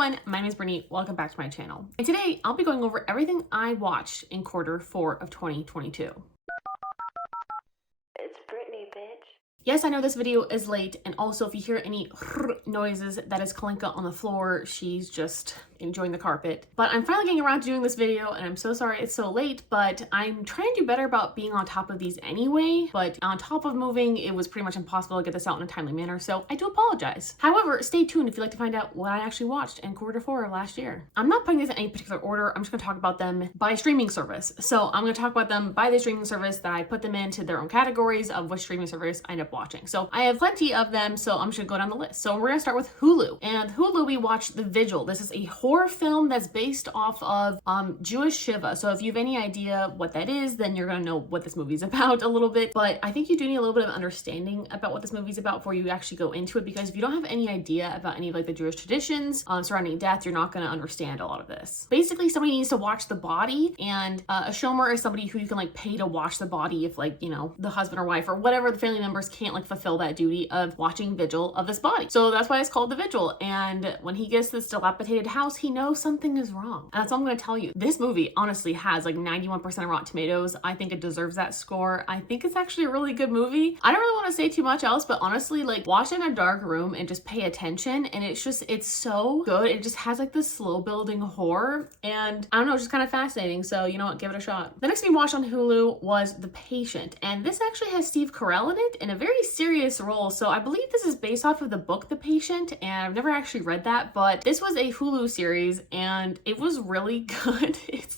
everyone, my name is Brittany. Welcome back to my channel. And today I'll be going over everything I watched in Q4 of 2022. It's Brittany, bitch. Yes, I know this video is late, and also if you hear any noises, that is Kalinka on the floor. She's just enjoying the carpet. But I'm finally getting around to doing this video, and I'm so sorry it's so late, but I'm trying to do better about being on top of these anyway. But on top of moving, it was pretty much impossible to get this out in a timely manner, so I do apologize. However, stay tuned if you'd like to find out what I actually watched in Q4 of last year. I'm not putting this in any particular order. I'm just gonna talk about them by streaming service. So I'm gonna talk about them by the streaming service that I put them into their own categories of which streaming service I end up watching. So I have plenty of them, so I'm just gonna go down the list. So we're gonna start with Hulu. And Hulu, we watched The Vigil. This is a horror film that's based off of Jewish Shiva. So if you have any idea what that is, then you're gonna know what this movie's about a little bit. But I think you do need a little bit of understanding about what this movie's about before you actually go into it, because if you don't have any idea about any of like the Jewish traditions surrounding death, you're not gonna understand a lot of this. Basically, somebody needs to watch the body, and a shomer is somebody who you can like pay to watch the body if like, you know, the husband or wife or whatever the family members can't like fulfill that duty of watching vigil of this body. So that's why it's called The Vigil. And when he gets this dilapidated house, he knows something is wrong. And that's all I'm going to tell you. This movie honestly has like 91% of Rotten Tomatoes. I think it deserves that score. I think it's actually a really good movie. I don't really want to say too much else, but honestly, like watch it in a dark room and just pay attention. And it's so good. It just has like this slow building horror. And I don't know, it's just kind of fascinating. So you know what, give it a shot. The next thing we watched on Hulu was The Patient. And this actually has Steve Carell in it in a very serious role. So I believe this is based off of the book The Patient, and I've never actually read that, but this was a Hulu series and it was really good. It's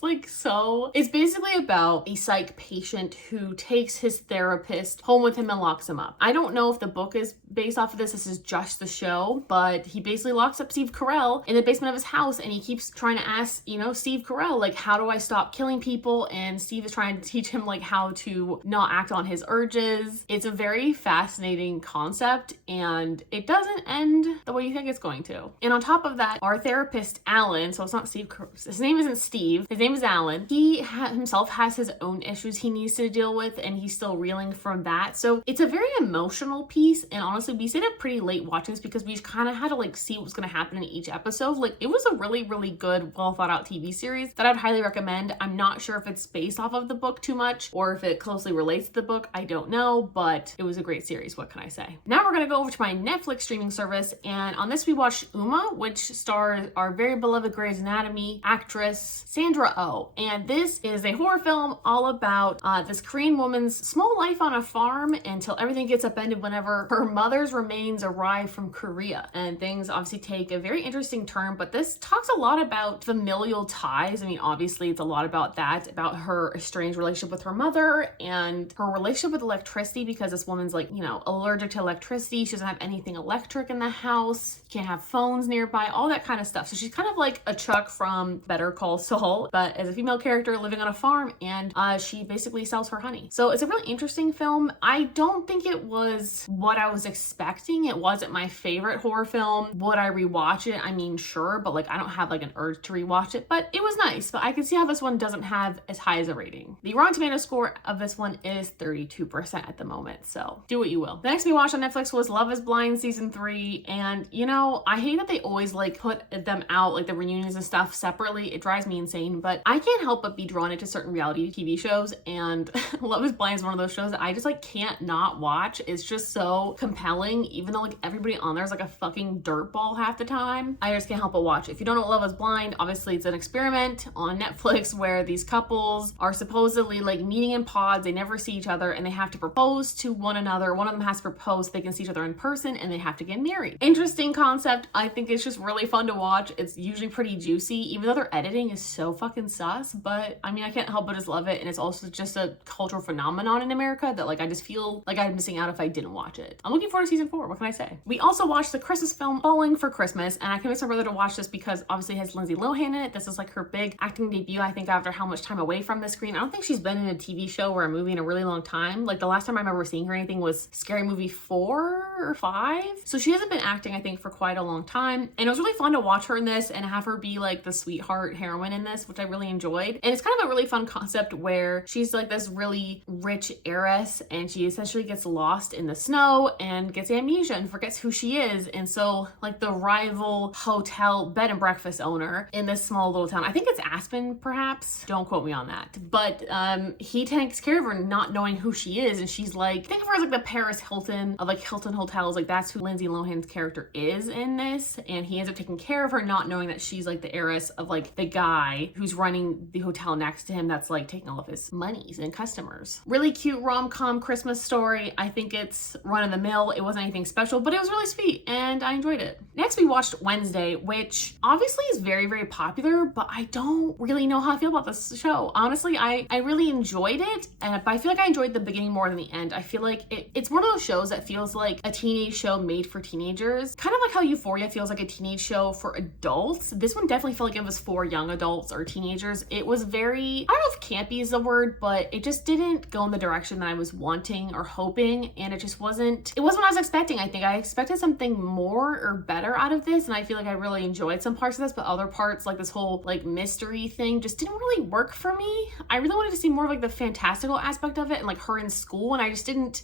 basically about a psych patient who takes his therapist home with him and locks him up. I don't know if the book is based off of this. This is just the show, but he basically locks up Steve Carell in the basement of his house, and he keeps trying to ask, you know, Steve Carell, like, how do I stop killing people? And Steve is trying to teach him like how to not act on his urges. It's a very fascinating concept, and it doesn't end the way you think it's going to. And on top of that, our therapist Alan, so it's not Steve, his name isn't Steve, his name is Alan. He himself has his own issues he needs to deal with, and he's still reeling from that. So it's a very emotional piece, and honestly, we stayed up pretty late watching this because we kind of had to like see what was going to happen in each episode. Like, it was a really, really good, well thought out TV series that I'd highly recommend. I'm not sure if it's based off of the book too much or if it closely relates to the book. I don't know, but it was a great series. What can I say? Now we're going to go over to my Netflix streaming service, and on this we watched Uma, which stars our very beloved Grey's Anatomy actress Sandra Oh. And this is a horror film all about this Korean woman's small life on a farm until everything gets upended whenever her mother's remains arrive from Korea. And things obviously take a very interesting turn, but this talks a lot about familial ties. I mean, obviously it's a lot about that, about her estranged relationship with her mother and her relationship with electricity, because this woman's like, you know, allergic to electricity. She doesn't have anything electric in the house. Can't have phones nearby, all that kind of stuff. So she's kind of like a Chuck from Better Call Saul, but as a female character living on a farm, and she basically sells her honey. So it's a really interesting film. I don't think it was what I was expecting. It wasn't my favorite horror film. Would I rewatch it? I mean, sure, but like I don't have like an urge to rewatch it, but it was nice. But I can see how this one doesn't have as high as a rating. The Rotten Tomatoes score of this one is 32% at the moment, so do what you will. The next we watched on Netflix was Love is Blind season 3, and you know, I hate that they always like put them out, like the reunions and stuff, separately. It drives me insane, but I can't help but be drawn into certain reality TV shows, and Love is Blind is one of those shows that I just like can't not watch. It's just so compelling, even though like everybody on there is like a fucking dirtball half the time. I just can't help but watch. If you don't know what Love is Blind, obviously it's an experiment on Netflix where these couples are supposedly like meeting in pods. They never see each other, and they have to propose to one another. One of them has to propose so they can see each other in person, and they have to get married. Interesting concept. I think it's just really fun to watch. It's usually pretty juicy, even though their editing is so fucking sus, but I mean, I can't help but just love it. And it's also just a cultural phenomenon in America that like I just feel like I'm missing out if I didn't watch it. I'm looking forward to season 4. What can I say? We also watched the Christmas film Falling for Christmas, and I convinced my brother to watch this because obviously it has Lindsay Lohan in it. This is like her big acting debut, I think, after how much time away from the screen. I don't think she's been in a TV show or a movie in a really long time. Like the last time I remember seeing her anything was Scary Movie 4 or 5. So she hasn't been acting, I think, for quite a long time. And it was really fun to watch her in this. this and have her be like the sweetheart heroine in this, which I really enjoyed. And it's kind of a really fun concept where she's like this really rich heiress and she essentially gets lost in the snow and gets amnesia and forgets who she is. And so like the rival hotel bed and breakfast owner in this small little town, I think it's Aspen perhaps, don't quote me on that, but he takes care of her not knowing who she is. And she's like, think of her as like the Paris Hilton of like Hilton hotels, like that's who Lindsay Lohan's character is in this. And he ends up taking care of her not knowing that she's like the heiress of like the guy who's running the hotel next to him that's like taking all of his monies and customers. Really cute rom-com Christmas story. I think it's run of the mill. It wasn't anything special, but it was really sweet and I enjoyed it. Next we watched Wednesday, which obviously is very, very popular, but I don't really know how I feel about this show. Honestly, I really enjoyed it, but I feel like I enjoyed the beginning more than the end. I feel like it's one of those shows that feels like a teenage show made for teenagers. Kind of like how Euphoria feels like a teenage show for adults. This one definitely felt like it was for young adults or teenagers. It was very, I don't know if campy is the word, but it just didn't go in the direction that I was wanting or hoping, and it just wasn't what I was expecting. I think I expected something more or better out of this, and I feel like I really enjoyed some parts of this, but other parts, like this whole like mystery thing, just didn't really work for me. I really wanted to see more of like the fantastical aspect of it and like her in school, and I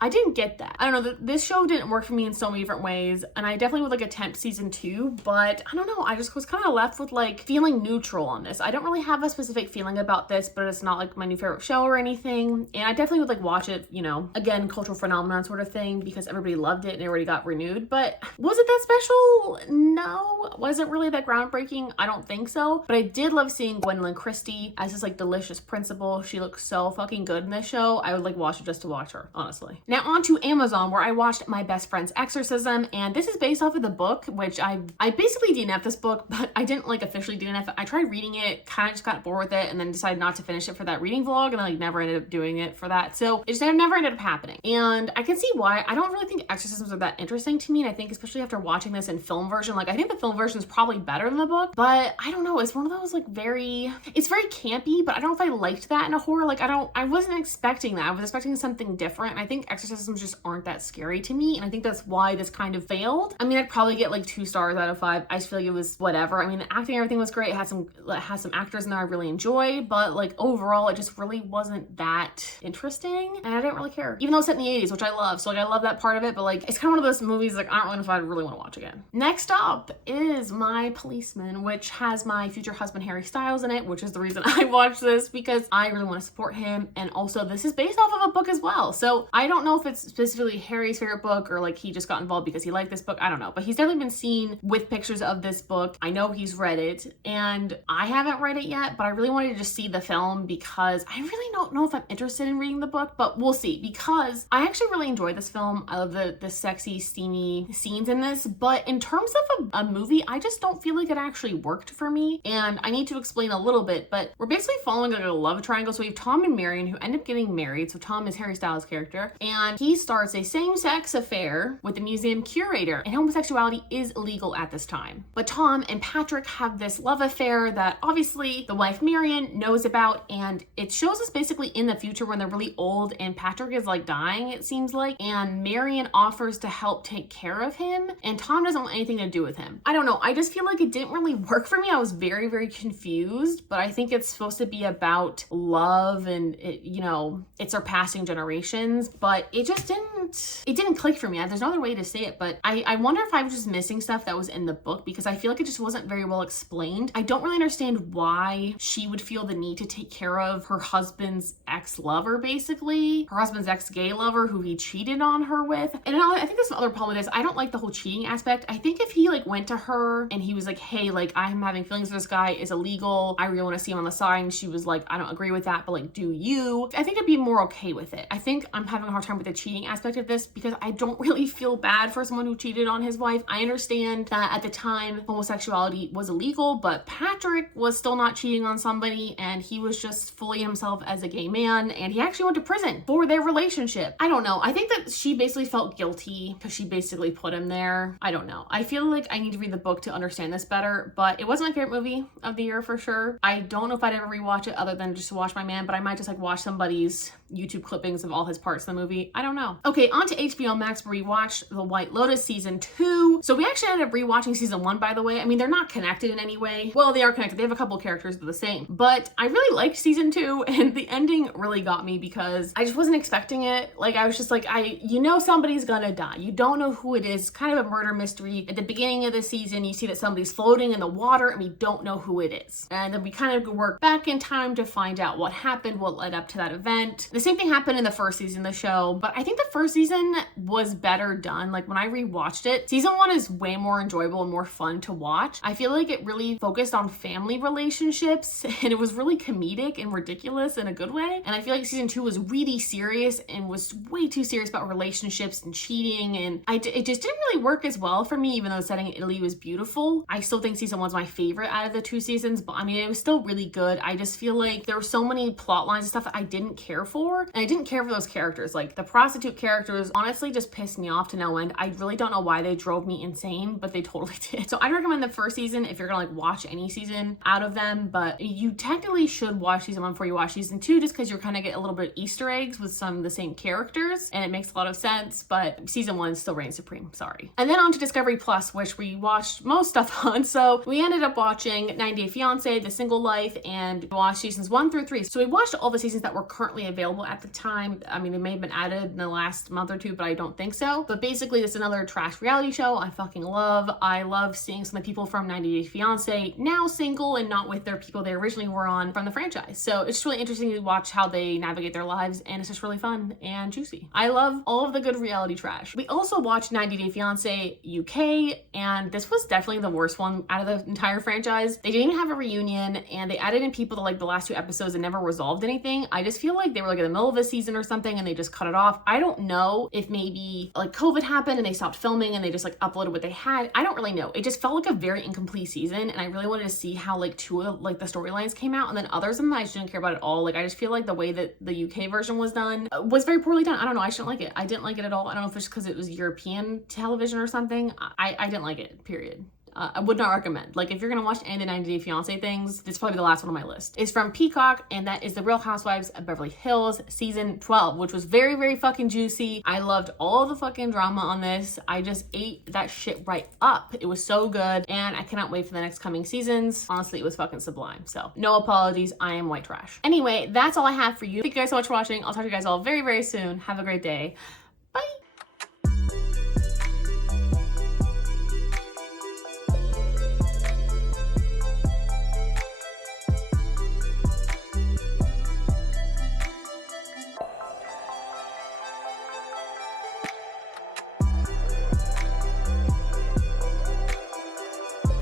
didn't get that. I don't know, this show didn't work for me in so many different ways, and I definitely would like attempt season 2, but I don't know, I just was kind of left with like feeling neutral on this. I don't really have a specific feeling about this, but it's not like my new favorite show or anything, and I definitely would like watch it, you know, again, cultural phenomenon sort of thing, because everybody loved it and it already got renewed. But was it that special? No. Was it really that groundbreaking? I don't think so, but I did love seeing Gwendoline Christie as this like delicious principal. She looks so fucking good in this show. I would like watch it just to watch her, honestly. Now on to Amazon, where I watched My Best Friend's Exorcism, and this is based off of the book, which I basically DNF'd this book, but I didn't like officially DNF it. I tried reading it, kind of just got bored with it, and then decided not to finish it for that reading vlog, and I like never ended up doing it for that. So it just never ended up happening. And I can see why. I don't really think exorcisms are that interesting to me, and I think especially after watching this in film version, like I think the film version is probably better than the book, but I don't know, it's one of those like it's very campy, but I don't know if I liked that in a horror. Like I wasn't expecting that. I was expecting something different. I think exorcisms just aren't that scary to me, and I think that's why this kind of failed. I mean, I'd probably get like 2 stars out of 5. I just feel like it was whatever. I mean, the acting, everything was great. It had some actors in there I really enjoy, but like overall it just really wasn't that interesting, and I didn't really care, even though it's set in the 80s, which I love. So like I love that part of it, but like it's kind of one of those movies like I don't really know if I really want to watch again. Next up is My Policeman, which has my future husband Harry Styles in it, which is the reason I watched this, because I really want to support him, and also this is based off of a book as well. So I don't know if it's specifically Harry's favorite book or like he just got involved because he liked this book. I don't know, but he's definitely been seen with pictures of this book. I know he's read it, and I haven't read it yet, but I really wanted to just see the film because I really don't know if I'm interested in reading the book, but we'll see, because I actually really enjoyed this film. I love the sexy, steamy scenes in this, but in terms of a movie, I just don't feel like it actually worked for me, and I need to explain a little bit, but we're basically following like a love triangle. So we have Tom and Marion, who end up getting married. So Tom is Harry Styles' character, and he starts a same-sex affair with the museum curator, and homosexuality is illegal at this time. But Tom and Patrick have this love affair that obviously the wife Marion knows about, and it shows us basically in the future when they're really old and Patrick is like dying, it seems like, and Marion offers to help take care of him, and Tom doesn't want anything to do with him. I don't know, I just feel like it didn't really work for me. I was very, very confused, but I think it's supposed to be about love and it, you know, it's surpassing generations, but it just didn't click for me. There's no other way to say it, but I wonder if I was just missing stuff that was in the book, because I feel like it just wasn't very well explained. I don't really understand why she would feel the need to take care of her husband's ex-lover, basically. Her husband's ex-gay lover who he cheated on her with. And I think there's another problem with this. I don't like the whole cheating aspect. I think if he like went to her and he was like, hey, like I'm having feelings for this guy, is illegal. I really want to see him on the side. And she was like, I don't agree with that, but like, do you? I think I'd be more okay with it. I think I'm having a hard time with the cheating aspect of this because I don't really feel bad for someone who cheated on his wife. I understand that at the time homosexuality was illegal, but Patrick was still not cheating on somebody, and he was just fully himself as a gay man, and he actually went to prison for their relationship. I don't know. I think that she basically felt guilty because she basically put him there. I don't know. I feel like I need to read the book to understand this better, but it wasn't my favorite movie of the year for sure. I don't know if I'd ever rewatch it other than just to watch my man, but I might just like watch somebody's YouTube clippings of all his parts in the movie. I don't know. Okay, on to HBO Max where we watched The White Lotus season 2. So we actually ended up rewatching season 1, by the way. I mean, they're not connected in any way. Well, they are connected. They have a couple characters that are the same. But I really liked season 2 and the ending really got me because I just wasn't expecting it. Like, I was just like, you know somebody's gonna die. You don't know who it is. Kind of a murder mystery. At the beginning of the season, you see that somebody's floating in the water and we don't know who it is. And then we kind of work back in time to find out what happened, what led up to that event. The same thing happened in the first season of the show, but I think the first season was better done. Like when I rewatched it, season 1 is way more enjoyable and more fun to watch. I feel like it really focused on family relationships and it was really comedic and ridiculous in a good way. And I feel like season 2 was really serious and was way too serious about relationships and cheating, and it just didn't really work as well for me, even though the setting in Italy was beautiful. I still think season 1's my favorite out of the 2 seasons, but I mean, it was still really good. I just feel like there were so many plot lines and stuff that I didn't care for, and I didn't care for those characters. Like the prostitute characters honestly just pissed me off to no end. I really don't know why they drove me insane, but they totally did. So I'd recommend the first season if you're gonna like watch any season out of them, but you technically should watch season 1 before you watch season 2, just because you're kind of get a little bit of Easter eggs with some of the same characters, and it makes a lot of sense, but season 1 still reigns supreme, sorry. And then on to Discovery Plus, which we watched most stuff on. So we ended up watching 90 Day Fiancé, The Single Life, and watched seasons 1 through 3. So we watched all the seasons that were currently available at the time. I mean, they may have been added in the last month or two, but I don't think so. But basically, it's another trash reality show I fucking love. I love seeing some of the people from 90 Day Fiancé now single and not with their people they originally were on from the franchise. So it's really interesting to watch how they navigate their lives, and it's just really fun and juicy. I love all of the good reality trash. We also watched 90 Day Fiancé UK, and this was definitely the worst one out of the entire franchise. They didn't even have a reunion, and they added in people to like the last 2 episodes and never resolved anything. I just feel like they were like in the middle of a season or something and they just cut it off. I don't know if maybe like COVID happened and they stopped filming and they just like uploaded what they had. I don't really know. It just felt like a very incomplete season, and I really wanted to see how like 2 of like the storylines came out, and then others of them I just didn't care about at all. Like I just feel like the way that the UK version was done was very poorly done. I don't know. I just didn't like it. I didn't like it at all. I don't know if it's because it was European television or something. I didn't like it, period. I would not recommend. Like, if you're gonna watch any of the 90 Day Fiancé things, this is probably the last one on my list. It's from Peacock, and that is The Real Housewives of Beverly Hills season 12, which was very, very fucking juicy. I loved all the fucking drama on this. I just ate that shit right up. It was so good, and I cannot wait for the next coming seasons. Honestly, it was fucking sublime. So, no apologies. I am white trash. Anyway, that's all I have for you. Thank you guys so much for watching. I'll talk to you guys all very, very soon. Have a great day.